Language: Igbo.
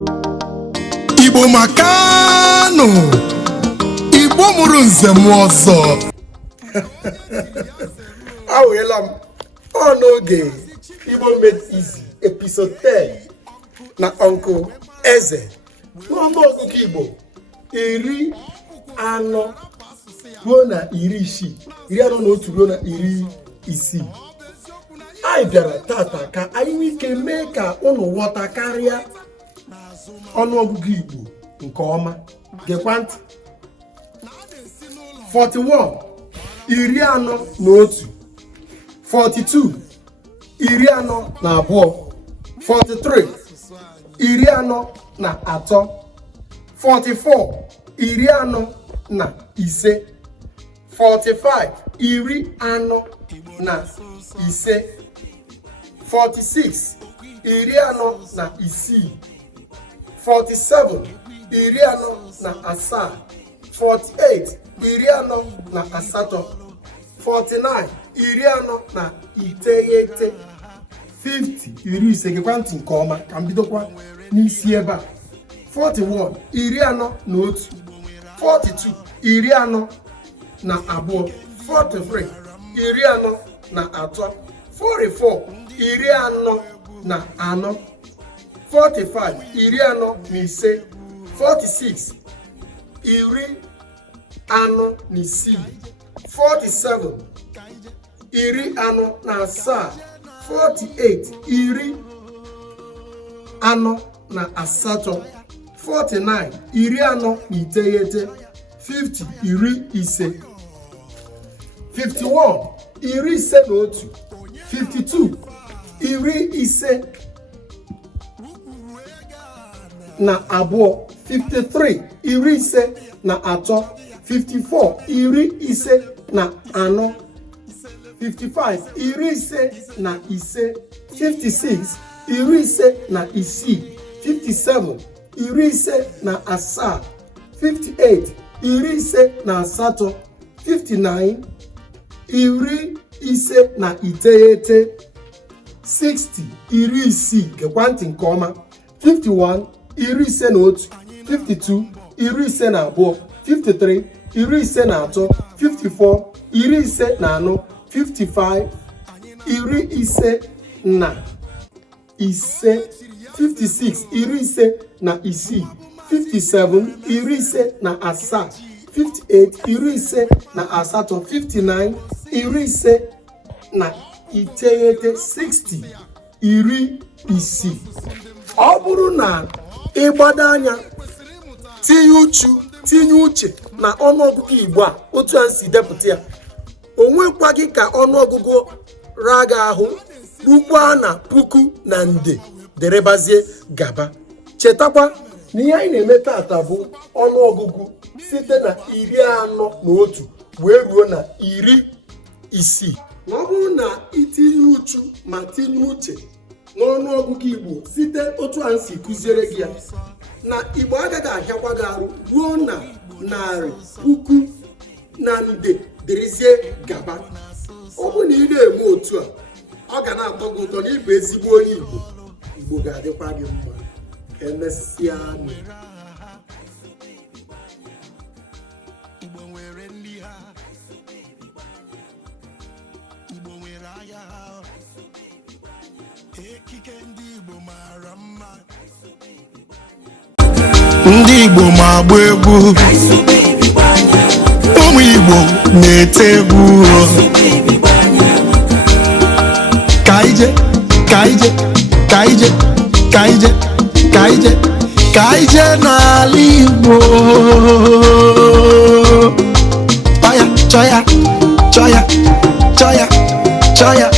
Igbo makano, Igbo mụrụ nze m ọzọ. Awela m n'oge Igbo Made Easy episode 10 na Uncle Eze n'ọnụọgụgụ Igbo 40 ruo na 60, 41 ruo na 60. Anyị bịara tata ka anyị nwee ike mee ka unu ghọta karịa ọnụọgụgụ Igbo nke ọma. Gekwa ntị. 41 41, 42 42, 43 43, 44 45, 45 45, 46 46, 47 47, 48 48, 49 49, 50 ise. Gekwa ntị nke ọma ka m bidokwa n'isi ebe a. 41 41, 42 42, 43 43, 44 44, 45 45, 46 46, 47 47, 48 48, 49 49, 50 50, 51 51, 52 52, 53 53, 54 54, 55 56, 56 57 58 58, 59 60 60. Gekwa ntị nke ọma. 51 51, 52 52, 53 53, 54 54, 55 56, 56 56, 57 57, 58 59 60 60. Ọ bụrụ na ịgbado anya tinye uche na ọnụọgụgụ Igbo a otu a si depụta ya, o nwekwa gị ka ọnụọgụgụ raga ahụ rukwa na puku na nde derebazie gaba. Chetakwa na ihe anyị na-eme tata bụ ọnụọgụgụ site na 41 wee ruo na 60. Na ọ bụrụ na itinye uchu ma tinye uche n'ọnụọgụgụ Igbo site otu a si kụziere gị ya, na Igbo agaghị ahịakwa gị arụ ruo na narị, puku na nde dịrịzie gaba. Ọ bụ na ị na-eme otu a, ọ ga na-atọ gị ụtọ na ịbụ ezigbo onye Igbo. Igbo ga-adịkwa gị mma. Emesịa anyị. Ndị Igbo ma agba egwu, ụmụ Igbo na-ete egwu. Ka ije ka ije ka ije ka ije ka ije ka ije n'ala Igbo. Chọya chọya chọya chọya chọya